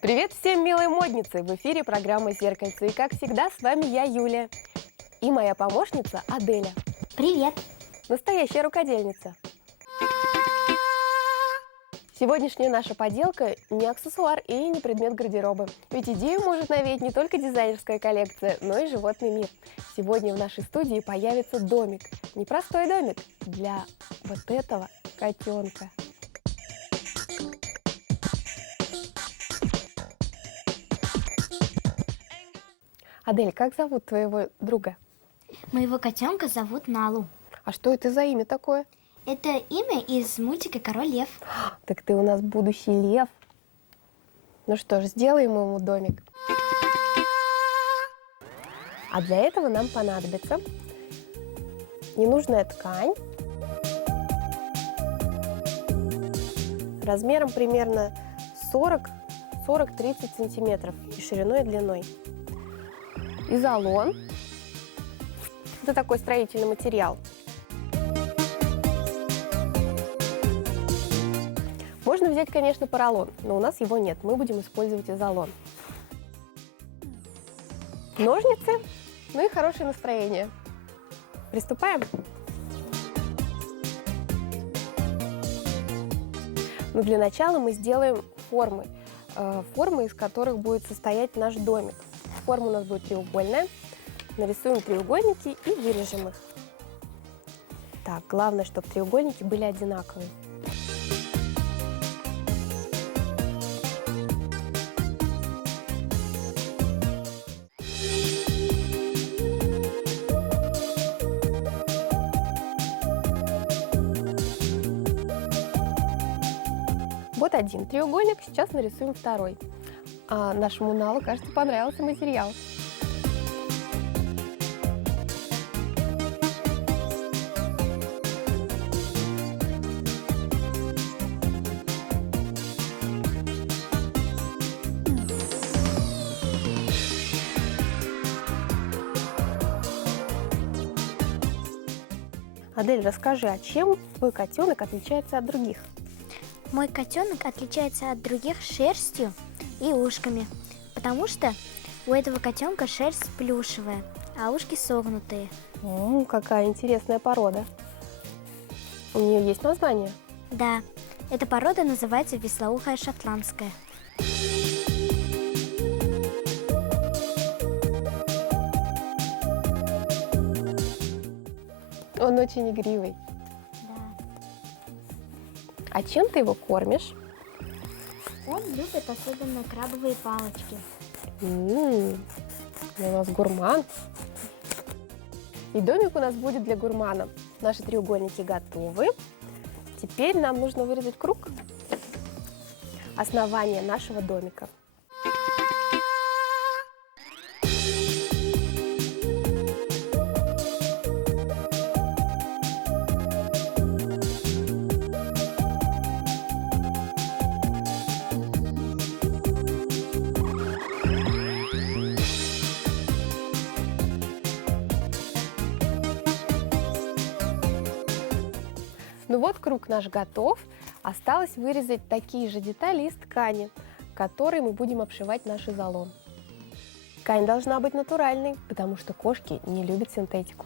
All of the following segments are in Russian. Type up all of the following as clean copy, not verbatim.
Привет всем, милые модницы! В эфире программа «Зеркальце». И как всегда, с вами я, Юлия. И моя помощница Аделя. Привет! Настоящая рукодельница. Сегодняшняя наша поделка не аксессуар и не предмет гардероба. Ведь идею может навеять не только дизайнерская коллекция, но и животный мир. Сегодня в нашей студии появится домик. Непростой домик для вот этого котенка. Адель, как зовут твоего друга? Моего котенка зовут Налу. А что это за имя такое? Это имя из мультика «Король лев». Так ты у нас будущий лев. Ну что ж, сделаем ему домик. А для этого нам понадобится ненужная ткань размером примерно 40-30 сантиметров и шириной и длиной. Изолон. Это такой строительный материал. Можно взять, конечно, поролон, но у нас его нет. Мы будем использовать изолон. Ножницы, ну и хорошее настроение. Приступаем? Но для начала мы сделаем формы. Формы, из которых будет состоять наш домик. Форма у нас будет треугольная. Нарисуем треугольники и вырежем их. Так, главное, чтобы треугольники были одинаковые. Вот один треугольник, сейчас нарисуем второй. А нашему Налу, кажется, понравился материал. Адель, расскажи, а чем твой котенок отличается от других? Мой котенок отличается от других шерстью и ушками, потому что у этого котенка шерсть плюшевая, а ушки согнутые. Какая интересная порода. У нее есть название? Да, эта порода называется вислоухая шотландская. Он очень игривый. Да. А чем ты его кормишь? Он любит особенно крабовые палочки. У нас гурман. И домик у нас будет для гурмана. Наши треугольники готовы. Теперь нам нужно вырезать круг. Основание нашего домика. Ну вот, круг наш готов. Осталось вырезать такие же детали из ткани, которой мы будем обшивать наш изолон. Ткань должна быть натуральной, потому что кошки не любят синтетику.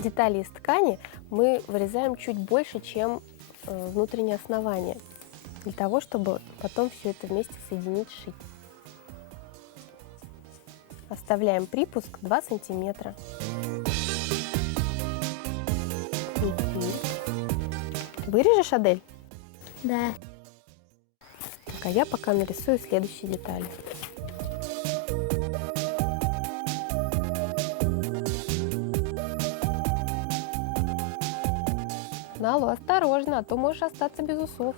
Детали из ткани мы вырезаем чуть больше, чем внутреннее основание, для того, чтобы потом все это вместе соединить, сшить. Оставляем припуск 2 сантиметра. Вырежешь, Адель? Да. Так, а я пока нарисую следующие детали. Налу, осторожно, а то можешь остаться без усов.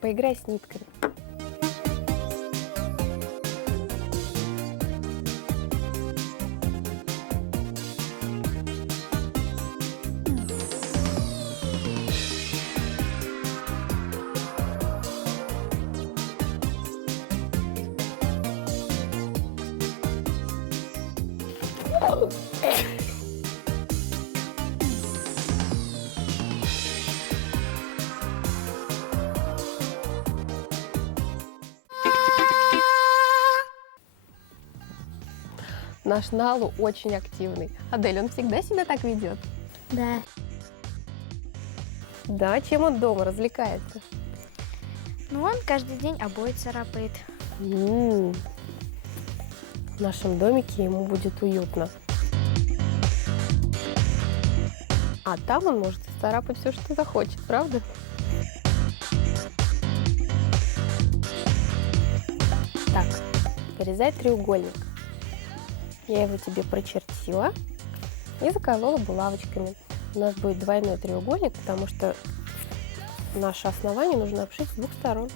Поиграй с нитками. Наш Налу очень активный. Адель, он всегда себя так ведет? Да. Да, чем он дома развлекается? Ну, он каждый день обои царапает. В нашем домике ему будет уютно. А там он может царапать все, что захочет, правда? Так, вырезай треугольник. Я его тебе прочертила и заколола булавочками. У нас будет двойной треугольник, потому что наше основание нужно обшить с двух сторон.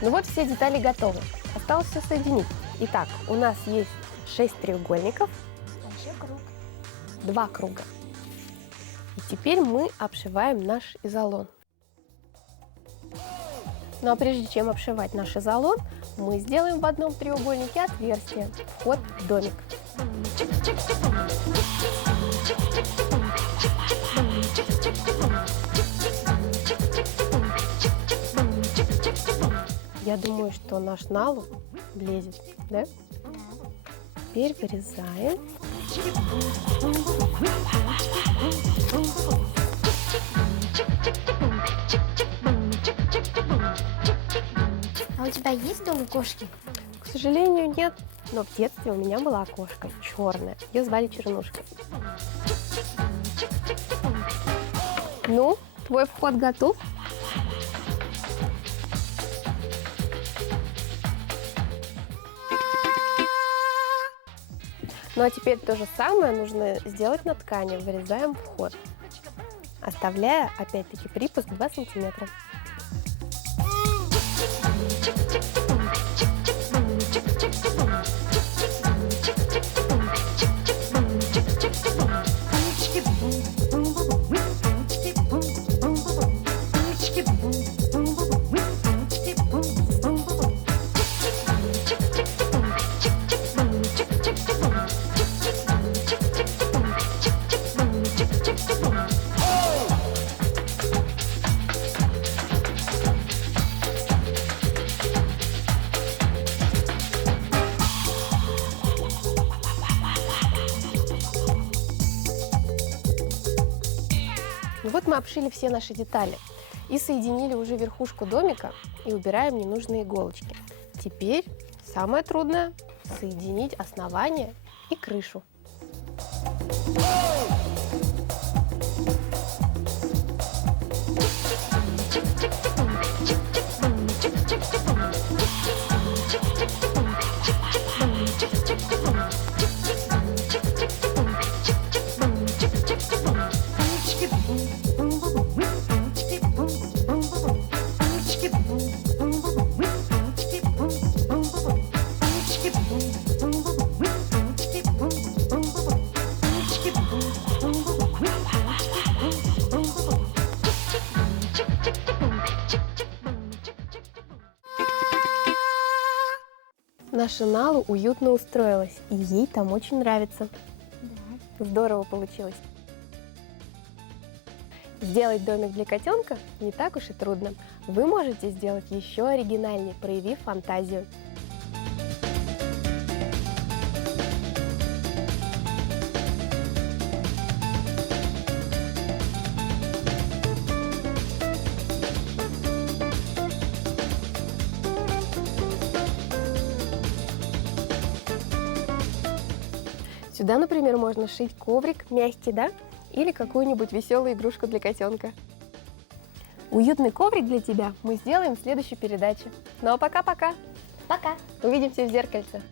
Ну вот, все детали готовы. Осталось все соединить. Итак, у нас есть 6 треугольников, Еще круг. 2 круга. И теперь мы обшиваем наш изолон. Ну а прежде чем обшивать наш изолон, мы сделаем в одном треугольнике отверстие, вход в домик. Я думаю, что наш Налу влезет, да? Теперь вырезаем. А у тебя есть дома кошки? К сожалению, нет, но в детстве у меня была кошка черная. Ее звали Чернушка. Ну, твой вход готов? Ну а теперь то же самое нужно сделать на ткани. Вырезаем вход, оставляя опять-таки припуск 2 сантиметра. Ну вот мы обшили все наши детали и соединили уже верхушку домика и убираем ненужные иголочки. Теперь самое трудное – соединить основание и крышу. Наша Налу уютно устроилась, и ей там очень нравится. Да. Здорово получилось. Сделать домик для котенка не так уж и трудно. Вы можете сделать еще оригинальнее, проявив фантазию. Сюда, например, можно шить коврик мягкий, да? Или какую-нибудь веселую игрушку для котенка. Уютный коврик для тебя мы сделаем в следующей передаче. Ну а пока-пока. Пока. Увидимся в зеркальце.